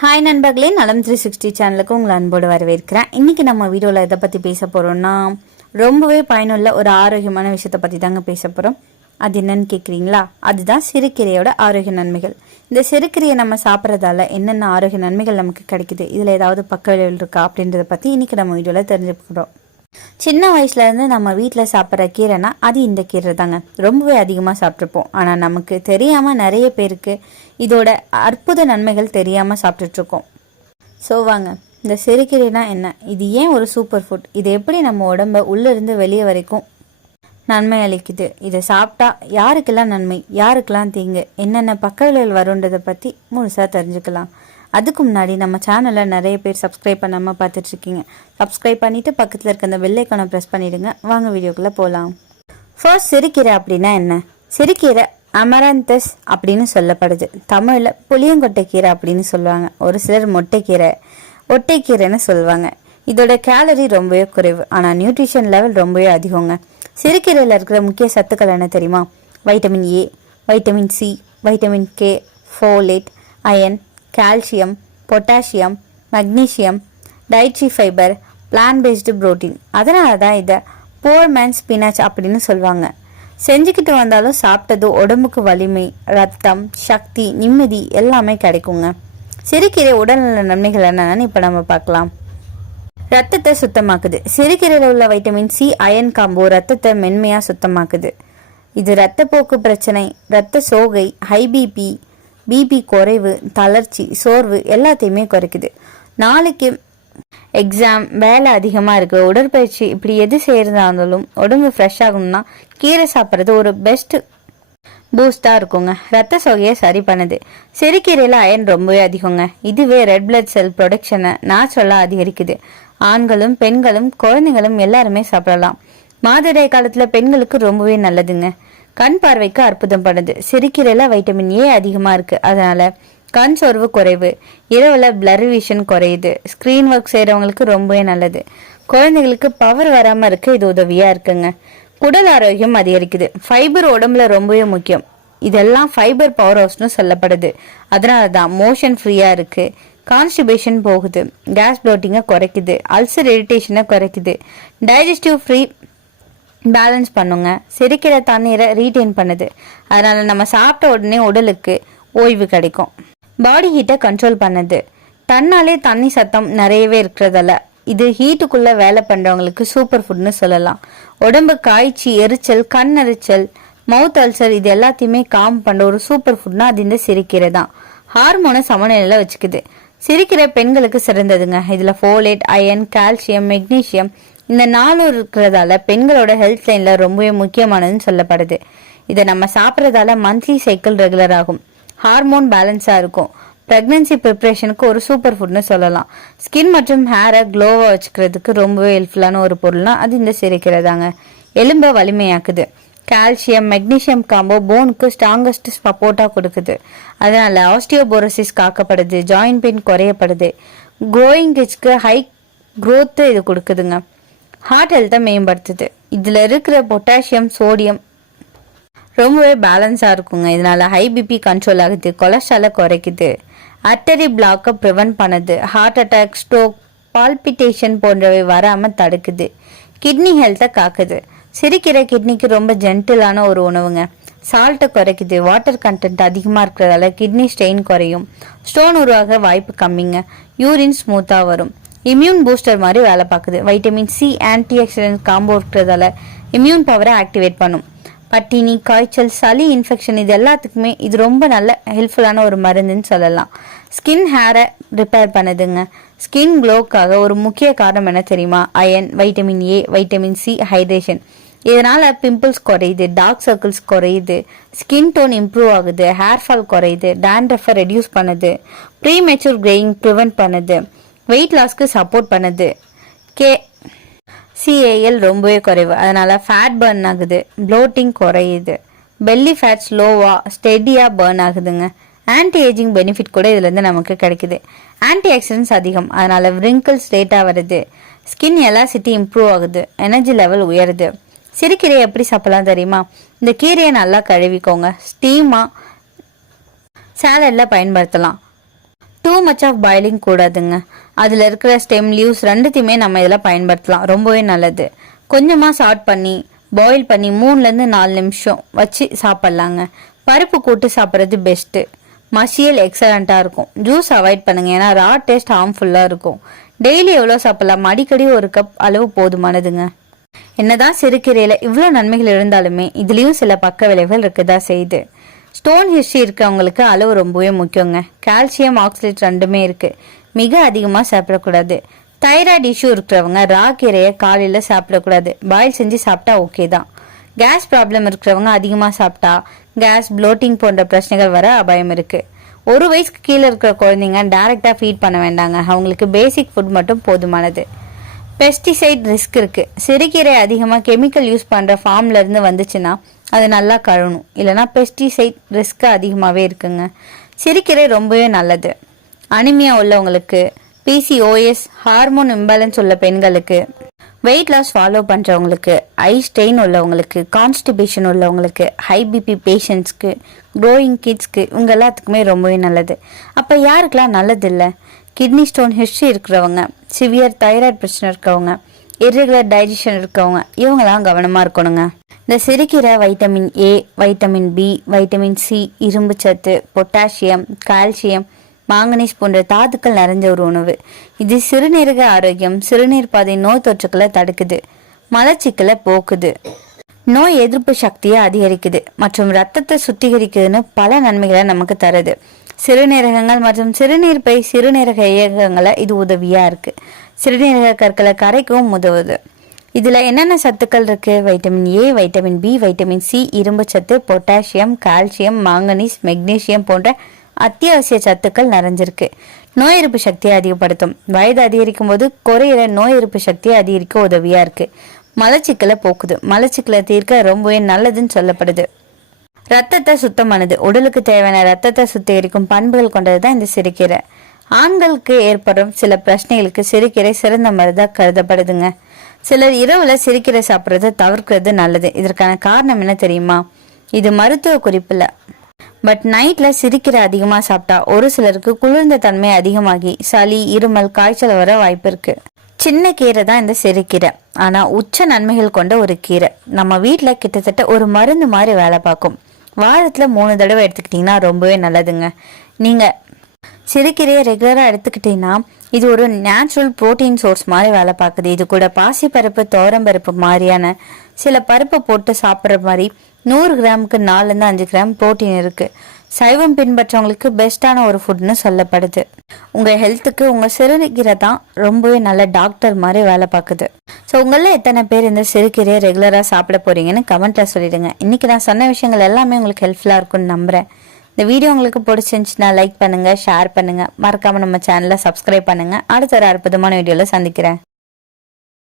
Hi நண்பர்களே. நலம் three sixty சேனலுக்கு உங்களை அன்போடு வரவேற்கிறேன். இன்றைக்கி நம்ம வீடியோவில் எதை பற்றி பேச போகிறோம்னா ரொம்பவே பயனுள்ள ஒரு ஆரோக்கியமான விஷயத்தை பற்றி தாங்க பேச போகிறோம் அது என்னன்னு கேட்குறீங்களா அதுதான் சிறுகீரையோட ஆரோக்கிய நன்மைகள். இந்த சிறுகீரையை நம்ம சாப்பிட்றதால என்னென்ன ஆரோக்கிய நன்மைகள் நமக்கு கிடைக்குது? இதில் ஏதாவது பக்க விளைவுகள் இருக்கா அப்படின்றத பற்றி இன்னைக்கு நம்ம வீடியோவில் தெரிஞ்சுக்கிறோம் சின்ன வயசுல இருந்து நம்ம வீட்டில் சாப்பிட்ற கீரைனா அது இந்த கீரை தாங்க. ரொம்பவே அதிகமாக சாப்பிட்ருப்போம் ஆனால் நமக்கு தெரியாமல் நிறைய பேருக்கு இதோட அற்புத நன்மைகள் தெரியாமல் சாப்பிட்டுட்ருக்கோம். ஸோ வாங்க. இந்த சிறுகீரைனா என்ன? இது ஏன் ஒரு சூப்பர் ஃபுட் இது எப்படி நம்ம உடம்ப உள்ளிருந்து வெளியே வரைக்கும் நன்மை அளிக்குது? இதை சாப்பிட்டா யாருக்கெல்லாம் நன்மை? யாருக்கெல்லாம் தீங்கு? என்னென்ன பக்க விளைவுகள் வருன்றதை பற்றி முழுசாக தெரிஞ்சுக்கலாம். அதுக்கு முன்னாடி நம்ம சேனலில் நிறைய பேர் சப்ஸ்கிரைப் பண்ணாமல் பார்த்துட்ருக்கீங்க. சப்ஸ்கிரைப் பண்ணிவிட்டு பக்கத்தில் இருக்க அந்த வெள்ளைக்கான ப்ரெஸ் பண்ணிவிடுங்க வாங்க வீடியோக்குள்ளே போகலாம் ஃபர்ஸ்ட் சிறுக்கீரை அப்படின்னா என்ன? சிறுக்கீரை அமரந்தஸ் அப்படின்னு சொல்லப்படுது. தமிழில் புளியங்கொட்டை கீரை அப்படின்னு சொல்லுவாங்க. ஒரு சிலர் மொட்டைக்கீரை ஒட்டைக்கீரைன்னு சொல்லுவாங்க. இதோட கேலரி ரொம்பவே குறைவு. ஆனால் நியூட்ரிஷன் லெவல் ரொம்பவே அதிகங்க. சிறுகீரையில் இருக்கிற முக்கிய சத்துக்கள் என்ன தெரியுமா? Vitamin A vitamin C vitamin K folate iron calcium potassium magnesium dietary fibre plant based protein அதனால தான் இதை போர் மேன் ஸ்பினாச் அப்படின்னு சொல்லுவாங்க. செஞ்சுக்கிட்டு வந்தாலும் சாப்பிட்டது உடம்புக்கு வலிமை ரத்தம் சக்தி நிம்மதி எல்லாமே கிடைக்குங்க. சிறுகீரை உடல்நல நன்மைகள் என்னென்னு இப்போ நம்ம பார்க்கலாம். ரத்தத்தை சுத்தமாக்குது. சிறுகீரையில் உள்ள வைட்டமின் சி அயன் காம்போ ரத்தத்தை மென்மையாக சுத்தமாக்குது. இது ரத்தப்போக்கு பிரச்சனை ரத்த சோகை ஹை பிபி பிபி குறைவு தளர்ச்சி சோர்வு எல்லாத்தையுமே குறைக்குது. நாளைக்கு எக்ஸாம் வேலை அதிகமாக இருக்குது உடற்பயிற்சி இப்படி எது செய்கிறதா இருந்தாலும் உடம்பு ஃப்ரெஷ் ஆகணும்னா கீரை சாப்பிட்றது ஒரு பெஸ்ட் பூஸ்டாக இருக்குங்க. ரத்த சோகையை சரி பண்ணுது. சிறுகீரையில் அயன் ரொம்பவே அதிகங்க. இதுவே ரெட் பிளட் செல் ப்ரொடக்ஷனை நேச்சுரலாக அதிகரிக்குது. ஆண்களும் பெண்களும் குழந்தைகளும் எல்லாருமே சாப்பிடலாம். மாதவிடாய் காலத்தில் பெண்களுக்கு ரொம்பவே நல்லதுங்க. கண் பார்வைக்கு அற்புதம் பண்ணுது. சிறுகீரையில் வைட்டமின் ஏ அதிகமாக இருக்குது அதனால் கண் சோர்வு குறைவு. இரவில் பிளர் விஷன் குறையுது. ஸ்க்ரீன் ஒர்க் செய்கிறவங்களுக்கு ரொம்பவே நல்லது. குழந்தைகளுக்கு பவர் வராமல் இருக்க இது உதவியாக இருக்குங்க. குடல் ஆரோக்கியம் அதிகரிக்குது. ஃபைபர் உடம்புல ரொம்பவே முக்கியம். இதெல்லாம் ஃபைபர் பவர் ஹவுஸ்னு சொல்லப்படுது. அதனால தான் மோஷன் ஃப்ரீயாக இருக்குது கான்ஸ்டிபேஷன் போகுது. கேஸ் ப்ளோட்டிங்கை குறைக்குது. அல்சர் இரிட்டேஷனை குறைக்குது. டைஜஸ்டிவ் ஃப்ரீ பேலன்ஸ் பண்ணுங்க. செரிக்கிற தண்ணீரை ரீட்டைன் பண்ணுது. அதனால நம்ம சாப்பிட்ட உடனே உடலுக்கு ஓய்வு கிடைக்கும். பாடி ஹீட்டை கண்ட்ரோல் பண்ணுது. தன்னாலே தண்ணி சத்தம் நிறையவே இருக்கிறதால இது ஹீட்டுக்குள்ள வேலை பண்றவங்களுக்கு சூப்பர் ஃபுட்னு சொல்லலாம். உடம்பு காய்ச்சி எரிச்சல் கண் எரிச்சல் மவுத் அல்சர் இது எல்லாத்தையுமே காம் பண்ற ஒரு சூப்பர் ஃபுட்னா அது இந்த சிறுக்கீரை தான். ஹார்மோனை சமநிலையில வச்சுக்குது. சிரிக்கிற பெண்களுக்கு சிறந்ததுங்க. இதுல ஃபோலேட் அயன் கால்சியம் மெக்னீசியம் இந்த நாளும் இருக்கிறதால பெண்களோட ஹெல்த் லைன்ல ரொம்பவே முக்கியமானதுன்னு சொல்லப்படுது. இதை நம்ம சாப்பிட்றதால மந்த்லி சைக்கிள் ரெகுலர் ஆகும். ஹார்மோன் பேலன்ஸாக இருக்கும். ப்ரெக்னன்சி ப்ரிப்ரேஷனுக்கு ஒரு சூப்பர் ஃபுட்னு சொல்லலாம். ஸ்கின் மற்றும் ஹேரை க்ளோவாக வச்சுக்கிறதுக்கு ரொம்பவே ஹெல்ப்ஃபுல்லான ஒரு பொருள்னா அது இந்த சிரிக்கிறதாங்க எலும்பை வலிமையாக்குது. கால்சியம் மெக்னீஷியம் காம்போ போனுக்கு ஸ்ட்ராங்கஸ்ட் சப்போர்ட்டாக கொடுக்குது. அதனால ஆஸ்டியோபோரோசிஸ் காக்கப்படுது. ஜாயின்ட் பெயின் குறையப்படுது. க்ரோயிங் கிட்ஸ்க்கு ஹை க்ரோத்து இது கொடுக்குதுங்க. ஹார்ட் ஹெல்த்தை மேம்படுத்துது. இதில் இருக்கிற பொட்டாசியம் சோடியம் ரொம்பவே பேலன்ஸாக இருக்குங்க. இதனால் ஹை பிபி கண்ட்ரோல் ஆகுது கொலஸ்ட்ராலை குறைக்குது. அட்டரி பிளாக்கை ப்ரிவென்ட் பண்ணுது. ஹார்ட் அட்டாக் ஸ்ட்ரோக் பால்பிட்டேஷன் போன்றவை வராமல் தடுக்குது. கிட்னி ஹெல்த்தை காக்குது. சிரிக்கிற கிட்னிக்கு ரொம்ப ஜென்டிலான ஒரு உணவுங்க. சால்ட்டை குறைக்குது. வாட்டர் கண்டென்ட் அதிகமாக இருக்கிறதால கிட்னி ஸ்டெயின் குறையும். ஸ்டோன் உருவாக வாய்ப்பு கம்மிங்க. யூரின் ஸ்மூத்தாக வரும். இம்யூன் பூஸ்டர் மாதிரி வேலை பார்க்குது. Vitamin C antioxidant combo இருக்கிறதால இம்யூன் பவரை ஆக்டிவேட் பண்ணும். பட்டினி காய்ச்சல் சளி இன்ஃபெக்ஷன் இது எல்லாத்துக்குமே இது ரொம்ப நல்ல ஹெல்ப்ஃபுல்லான ஒரு மருந்துன்னு சொல்லலாம். ஸ்கின் ஹேரை ரிப்பேர் பண்ணுதுங்க. ஸ்கின் க்ளோக்காக ஒரு முக்கிய காரணம் என்ன தெரியுமா? Iron vitamin A vitamin C hydration இதனால் பிம்பிள்ஸ் குறையுது டார்க் சர்க்கிள்ஸ் குறையுது ஸ்கின் டோன் இம்ப்ரூவ் ஆகுது ஹேர் ஃபால் குறையுது டேண்ட்ரஃபை ரெடியூஸ் பண்ணுது ப்ரீ மெச்சூர் கிரேயிங் ப்ரிவெண்ட் பண்ணுது. வெயிட் லாஸ்க்கு சப்போர்ட் பண்ணுது. கே சிஏஎல் ரொம்பவே குறைவு. அதனால் ஃபேட் பர்ன் ஆகுது. ப்ளோட்டிங் குறையுது. பெல்லி ஃபேட் ஸ்லோவாக ஸ்டெடியாக பர்ன் ஆகுதுங்க. ஆன்டி ஏஜிங் பெனிஃபிட் கூட இதுலேருந்து நமக்கு கிடைக்குது. ஆன்டி ஆக்சிடென்ட்ஸ் அதிகம். அதனால் wrinkles ரேட்டாக வருது. ஸ்கின் எலாசிட்டி இம்ப்ரூவ் ஆகுது. எனர்ஜி லெவல் உயருது. சிறுகீரையை எப்படி சாப்பிடலாம் தெரியுமா? இந்த கீரையை நல்லா கழுவிக்கோங்க. ஸ்டீமாக சேலடில் பயன்படுத்தலாம். டூ மச் ஆஃப் பாயிலிங் கூடாதுங்க. அதில் இருக்கிற ஸ்டெம் லீவ்ஸ் ரெண்டுத்தையுமே நம்ம இதில் பயன்படுத்தலாம். ரொம்பவே நல்லது. கொஞ்சமாக சாட் பண்ணி பாயில் பண்ணி மூணுலேருந்து நாலு நிமிஷம் வச்சு சாப்பிட்லாங்க. பருப்பு கூட்டு சாப்பிட்றது பெஸ்ட்டு மசியல் எக்ஸலண்ட்டாக இருக்கும். ஜூஸ் அவாய்ட் பண்ணுங்கள் ஏன்னா ரா டேஸ்ட் ஹார்ம்ஃபுல்லாக இருக்கும். டெய்லி எவ்வளோ சாப்பிட்லாம்? அடிக்கடி ஒரு கப் அளவு போதுமானதுங்க. என்னதான் சிறுகீரையில் இவ்வளோ நன்மைகள் இருந்தாலுமே இதுலேயும் சில பக்க விளைவுகள் இருக்கதா செய்யுது. ஸ்டோன் ஹிஸ்ட்ரி இருக்கவங்களுக்கு அளவு ரொம்பவே முக்கியங்க. கால்சியம் ஆக்சிலேட் ரெண்டுமே இருக்குது மிக அதிகமாக சாப்பிடக்கூடாது. தைராய்டு இஷ்யூ இருக்கிறவங்க ரா கீரையை காலையில் சாப்பிடக்கூடாது. பாயில் செஞ்சு சாப்பிட்டா ஓகே தான். கேஸ் ப்ராப்ளம் இருக்கிறவங்க அதிகமாக சாப்பிட்டா கேஸ் ப்ளோட்டிங் போன்ற பிரச்சனைகள் வர அபாயம் இருக்குது ஒரு வயசுக்கு கீழே இருக்கிற குழந்தைங்க டேரெக்டாக ஃபீட் பண்ண வேண்டாங்க. அவங்களுக்கு பேசிக் ஃபுட் மட்டும் போதுமானது. பெஸ்டிசைட் ரிஸ்க் இருக்கு. சிறுகீரை அதிகமாக கெமிக்கல் யூஸ் பண்ணுற ஃபார்ம்ல இருந்து வந்துச்சுன்னா அதை நல்லா கழுவணும். இல்லைன்னா பெஸ்டிசைட் ரிஸ்க் அதிகமாகவே இருக்குங்க. சிறுகீரை ரொம்பவே நல்லது. அனிமியா உள்ளவங்களுக்கு பிசிஓஎஸ் ஹார்மோன் இம்பேலன்ஸ் உள்ள பெண்களுக்கு வெயிட் லாஸ் ஃபாலோ பண்ணுறவங்களுக்கு ஐ ஸ்டெயின் உள்ளவங்களுக்கு கான்ஸ்டிபேஷன் உள்ளவங்களுக்கு ஹை பிபி பேஷண்ட்ஸ்க்கு க்ரோயிங் கிட்ஸ்க்கு இவங்க எல்லாத்துக்குமே ரொம்பவே நல்லது. அப்போ யாருக்கெல்லாம் நல்லது இல்லை? கிட்னி ஸ்டோன் ஹிஸ்ட்ரி இருக்கிறவங்க. சிவியர் தைராய்டு பிரச்சனை இருக்கவங்க இர்ரெகுலர் டைஜஷன் இருக்கவங்க இவங்கெல்லாம் கவனமாக இருக்கணுங்க. இந்த சிரிக்கிற vitamin A vitamin B vitamin C இரும்பு சத்து பொட்டாசியம் கால்சியம் மாங்கனீஸ் போன்ற தாதுக்கள் நிறைஞ்ச ஒரு உணவு. இது சிறுநீரக ஆரோக்கியம் சிறுநீர் பாதை நோய் தொற்றுக்களை தடுக்குது மலச்சிக்கலை போக்குது. நோய் எதிர்ப்பு சக்தியை அதிகரிக்குது மற்றும் ரத்தத்தை சுத்திகரிக்குதுன்னு பல நன்மைகளை நமக்கு தருது. சிறுநீரகங்கள் மற்றும் சிறுநீர் பை சிறுநீரக இயக்கங்களை இது உதவியாக இருக்குது சிறுநீரக கற்களை கரைக்கவும் உதவுது. இதில் என்னென்ன சத்துக்கள் இருக்குது vitamin A vitamin B vitamin C இரும்பு சத்து பொட்டாசியம் கால்சியம் மாங்கனீஸ் மெக்னீசியம் போன்ற அத்தியாவசிய சத்துக்கள் நிறைஞ்சிருக்கு. நோய் எதிர்ப்பு சக்தியை அதிகப்படுத்தும். வயது அதிகரிக்கும் போது குறையிற நோய் எதிர்ப்பு சக்தியை அதிகரிக்க உதவியாக இருக்குது மலச்சிக்கலை போக்குது. மலச்சிக்கலை தீர்க்க ரொம்பவே நல்லதுன்னு சொல்லப்படுது. ரத்தத்தை சுத்தமானது. உடலுக்கு தேவையான ரத்தத்தை சுத்திகரிக்கும் பண்புகள் கொண்டது தான் இந்த சிறுகீரை. ஆண்களுக்கு ஏற்படும் சில பிரச்சனைகளுக்கு சிறுகீரை சிறந்த மருந்தாக கருதப்படுதுங்க. சிலர் இரவுல சிறுகீரை சாப்பிட்றத தவிர்க்கிறது நல்லது. இதற்கான காரணம் என்ன தெரியுமா? இது மருத்துவ குறிப்பில். பட் நைட்ல சிறுகீரை அதிகமாக சாப்பிட்டா ஒரு சிலருக்கு குளிர்ந்த தன்மை அதிகமாகி சளி இருமல் காய்ச்சல் வர வாய்ப்பு இருக்கு. சின்ன கீரை தான் இந்த சிறுகீரை. ஆனால் உச்ச நன்மைகள் கொண்ட ஒரு கீரை. நம்ம வீட்டில் கிட்டத்தட்ட ஒரு மருந்து மாதிரி வேலை பார்க்கும். வாரத்தில் மூணு தடவை எடுத்துக்கிட்டிங்கன்னா ரொம்பவே நல்லதுங்க. நீங்கள் சிறுகீரையை ரெகுலராக எடுத்துக்கிட்டீங்கன்னா இது ஒரு நேச்சுரல் புரோட்டீன் சோர்ஸ் மாதிரி வேலை பார்க்குது. இது கூட பாசிப்பருப்பு பருப்பு மாதிரியான சில பருப்பை போட்டு சாப்பிட்ற மாதிரி நூறு கிராமுக்கு நாலுலேருந்து அஞ்சு கிராம் புரோட்டீன் இருக்குது சைவம் பின்பற்றவங்களுக்கு பெஸ்ட்டான ஒரு ஃபுட்னு சொல்லப்படுது. உங்கள் ஹெல்த்துக்கு உங்கள் சிறுகீரை தான் ரொம்பவே நல்ல டாக்டர் மாதிரி வேலை பார்க்குது. ஸோ உங்களில் எத்தனை பேர் இந்த சிறுகீரையை ரெகுலராக சாப்பிட போகிறீங்கன்னு கமெண்ட்டில் சொல்லிடுங்க. இன்றைக்கி நான் சொன்ன விஷயங்கள் எல்லாமே உங்களுக்கு ஹெல்ப்ஃபுல்லாக இருக்கும்னு நம்புகிறேன் இந்த வீடியோ உங்களுக்கு பிடிச்சிருந்துச்சுன்னா லைக் பண்ணுங்கள் ஷேர் பண்ணுங்கள் மறக்காமல் நம்ம சேனலை சப்ஸ்கிரைப் பண்ணுங்கள் அடுத்த ஒரு அற்புதமான வீடியோவில் சந்திக்கிறேன்.